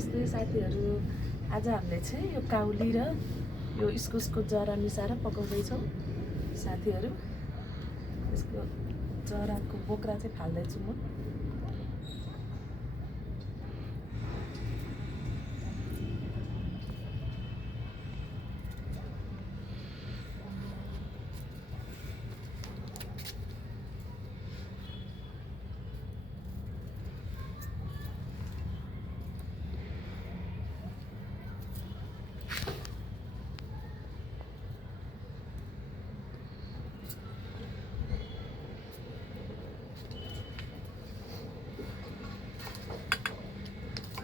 नमस्ते साथीहरू। आज हामीले चाहिँ यो काउली र यो इस्कुसको जरा मिसाएर पकाउँदैछौँ साथीहरू। यसको जराको बोक्रा चाहिँ फाल्दैछु म।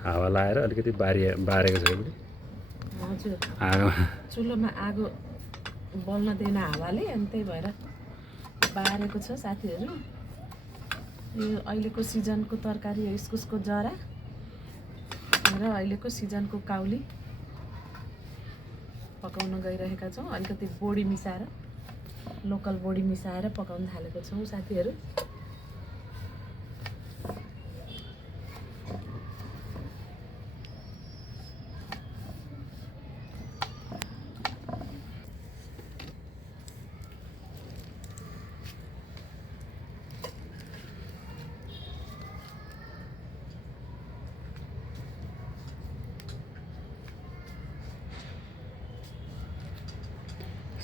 हावा लाएर अलिकति बारेको छ पनि। हजुर, आगो चुलोमा आगो बल्न दिएन हावाले, अनि त्यही भएर बारेको छ साथीहरू। यो अहिलेको सिजनको तरकारी हो इस्कुसको जरा र अहिलेको सिजनको काउली पकाउन गइरहेका छौँ। अलिकति बोडी मिसाएर, लोकल बोडी मिसाएर पकाउन थालेको छौँ साथीहरू।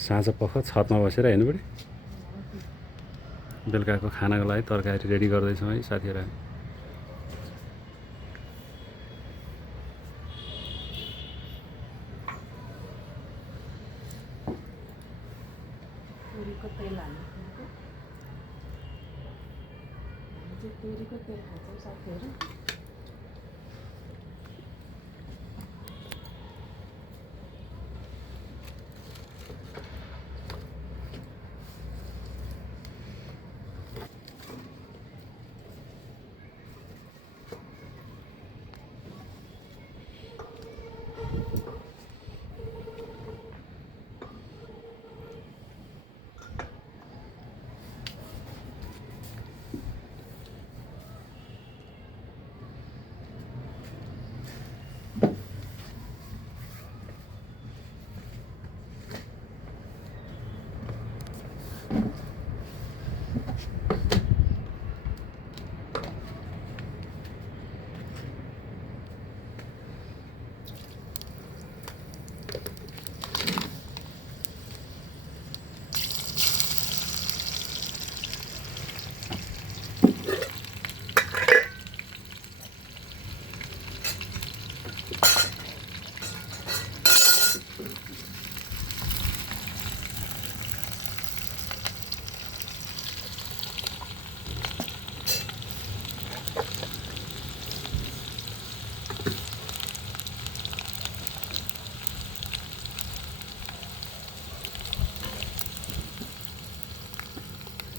साँझ पख छतमा बसेर हेर्नु पऱ्यो। बेलुकाको खानाको लागि तरकारी रेडी गर्दैछौँ है साथीहरू। तोरीको तेल हाल्नु, तोरीको तेल खान्छौँ साथीहरू।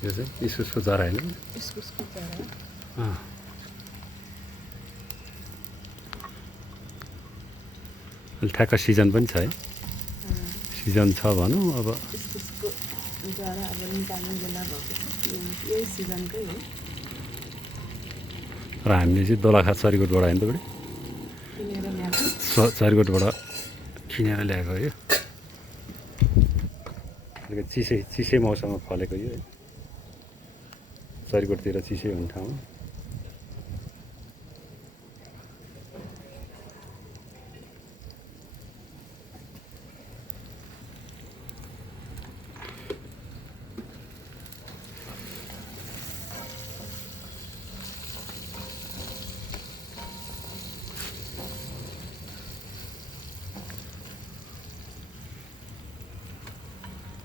यो चाहिँ इस्कुसको जरा होइन? इस्कुसको जरा। अहिले ठ्याक्क सिजन पनि छ है। सिजन छ भनौँ अब। इस्कुसको जरा अब निकाल्ने बेला भएको छ, यही सिजनकै हो। र हामीले चाहिँ दोलखा चरिकोटबाट होइन त बढी किनेर ल्याएको। चरिकोटबाट किनेर ल्याएको हो यो। अलिकति चिसै मौसममा फलेको यो है। चरिकोटतिर चिसै हुने ठाउँमा।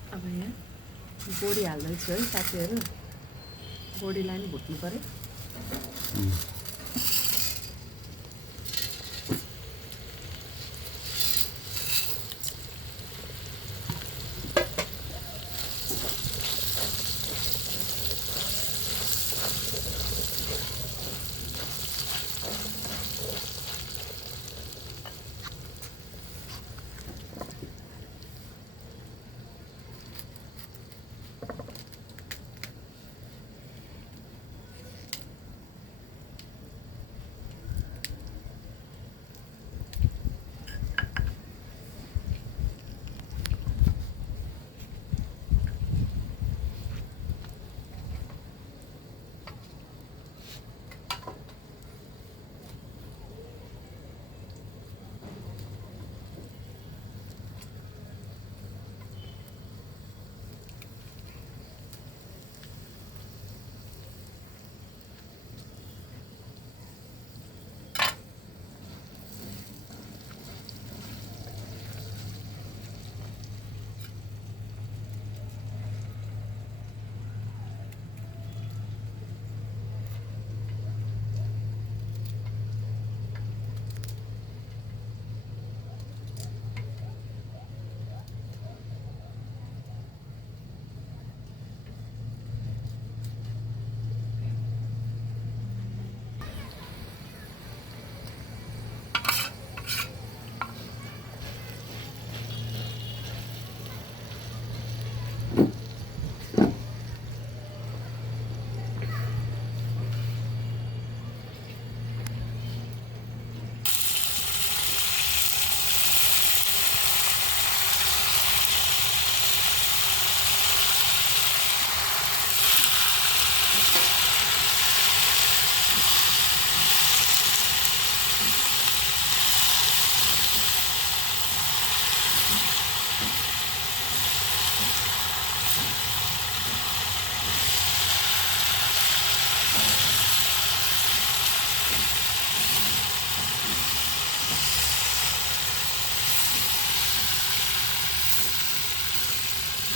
अब यहाँ बोडी हाल्दैछु है साथीहरू। बोडीलाई नि भुट्नु पऱ्यो।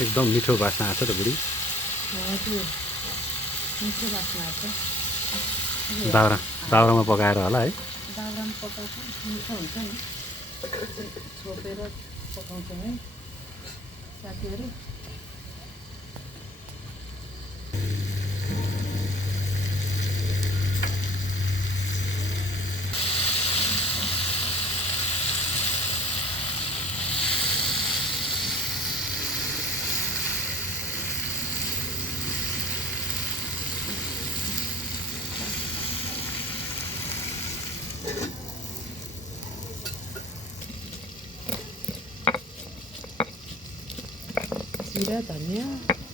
एकदम मिठो बास्ना आएको छ त बुढी। हजुर मिठो बास्ना आएको छ। दाउरामा पकाएर होला है। दाउरामा पकाउँछ मिठो हुन्छ नि, छोपेर पकाउँछौँ है साथीहरू। जिरा धनियाँ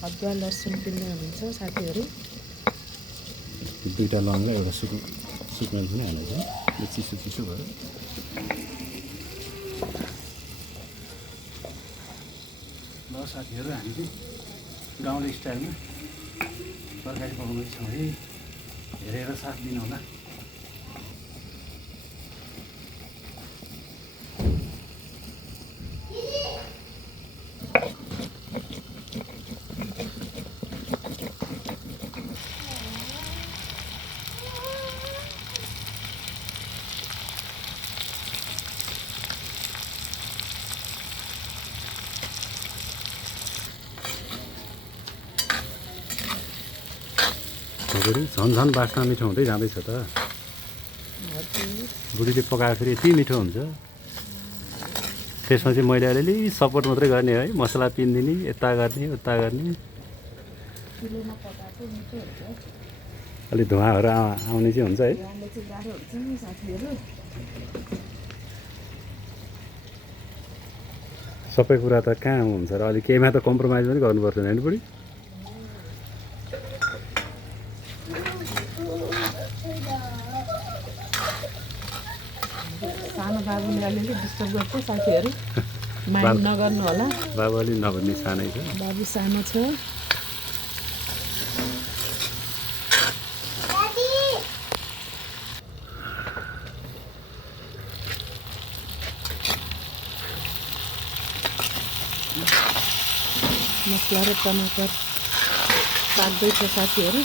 अदुवा लसुन पिन्ने हुनुहुन्छ साथीहरू। दुईवटा लङ र एउटा सुक्मेल पनि हालेको छ। यो चिसो चिसो भयो। ल साथीहरू हामी चाहिँ गाउँले स्टाइलमा तरकारी पकाउँदैछौँ है। हेरेर साथ दिनु होला। बुढी झन् बास्ना मिठो हुँदै जाँदैछ त। बुढीले पकाएको फेरि यति मिठो हुन्छ। त्यसमा चाहिँ मैले अलिअलि सपोर्ट मात्रै गर्ने है, मसला पिन्दिने, यता गर्ने उता गर्ने। अलि धुवाहरू आउने चाहिँ हुन्छ है। सबै कुरा त कहाँ हुन्छ र, अलिक केहीमा त कम्प्रोमाइज पनि गर्नुपर्छ नि बुढी। सानो बाबुले अलिअलि डिस्टर्ब गर्छ साथीहरू, माइन्ड नगर्नु होला। बाबु अलि नभन्ने सानै छ। बाबु सानो छ। मसला र टमाटर पाक्दैछ साथीहरू।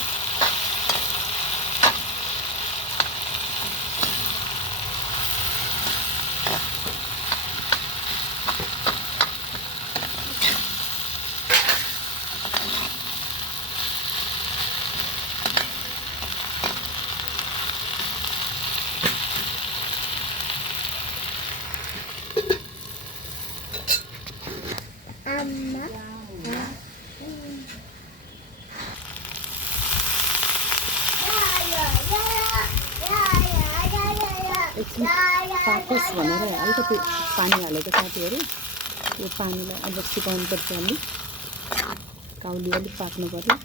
एकछिन पाकोस् भनेर अलिकति पानी हालेको साथीहरू। यो पानीलाई अब सुकाउनु पर्छ। अलिक काउली अलिक पाक्नु पर्यो।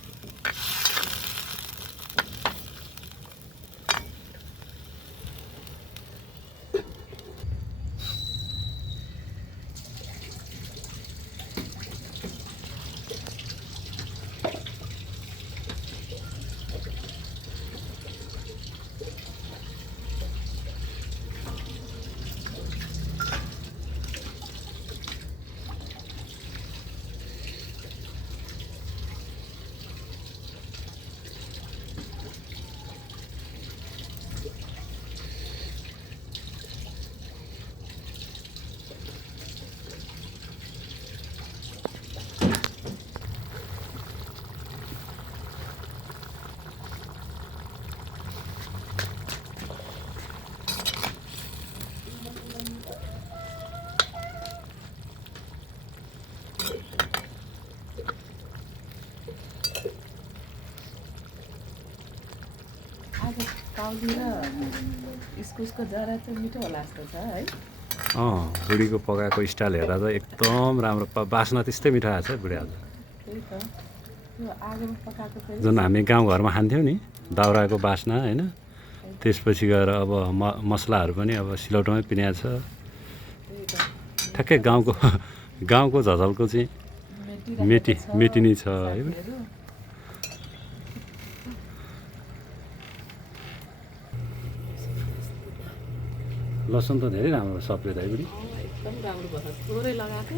काउली र इस्कुसको जरा चाहिँ मिठो होला जस्तो छ है। बुढीको पकाएको स्टाइल हेर्दा त एकदम राम्रो। बास्ना त्यस्तै मिठो आएको छ बुढी आज। त्यही त, त्यो आगोमा पकाएको चाहिँ जुन हामी गाउँघरमा खान्थ्यौँ नि, दाउराको बास्ना होइन। त्यसपछि गएर अब मसलाहरू पनि अब सिलौटोमै पिनेको छ। ठ्याक्कै गाउँको झझलको चाहिँ मेटिनी छ है। लसुन त धेरै राम्रो सप्रियो है बुढी। एकदम राम्रो भयो, थोरै लगाएको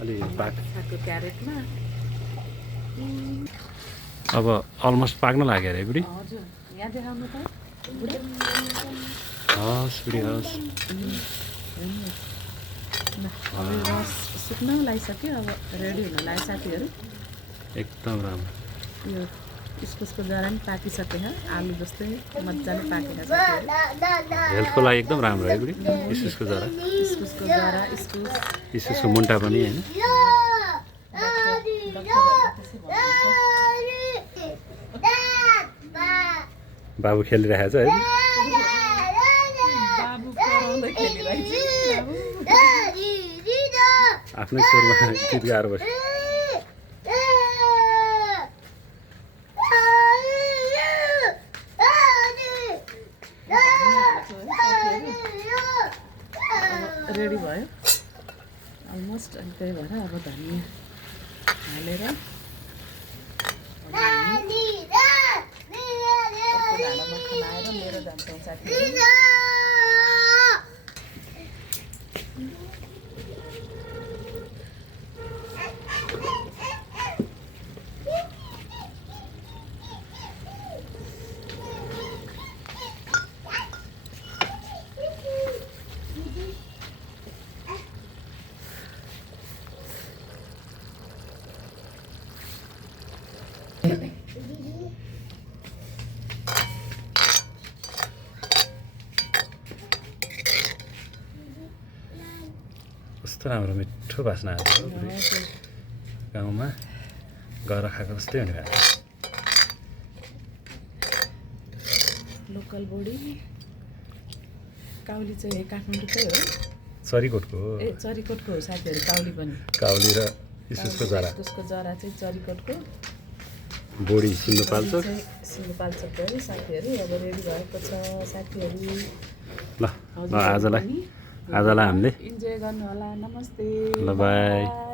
अलि पाक सागको क्यारेटमा अब अलमोस्ट पाक्न लाग्यो अरे बुढी हजुर यहाँ देखाउनु त बुढी हस् बुढी हस् ल अब यो रस सुक्न लागिसक्यो अब रेडी हुन लाग्यो साथीहरू एकदम राम्रो यो इस्कुसको जरा पनि पाकिसक्यो आलु जस्तै मजाले पाकेको साथीहरू हेल्थको लागि एकदम राम्रो है बुढी इस्कुसको जरा इस्कुसको जरा इस्कुस इस्कुसको मुन्टा पनि होइन बाबु खेलिरहेको छ है बाबु कराउँदै खेलिरहेछ आफ्नै स्वरमा गीत गाएर बस्यो रेडी भयो अलमोस्ट अनि त्यही भएर अब धनियाँ हालेर भाँडामा खनाएर लिएर जान्छौँ साथीहरू कस्तो राम्रो मिठो बास्ना आएको हो बुढी गाउँमा गएर खाएको जस्तै हुने भएको लोकल बोडी काउली चाहिँ काठमाडौँकै हो चरीकोटको हो ए चरीकोटको हो साथीहरू काउली पनि काउली र इस्कुसको जरा त्यसको जरा चाहिँ चरीकोटको बोडी सिन्धुपाल्चोक सिन्धुपाल्चोकको है साथीहरू अब रेडी भएको छ साथीहरू ल आजलाई हामीले इन्जोय गर्नु होला नमस्ते ल बाई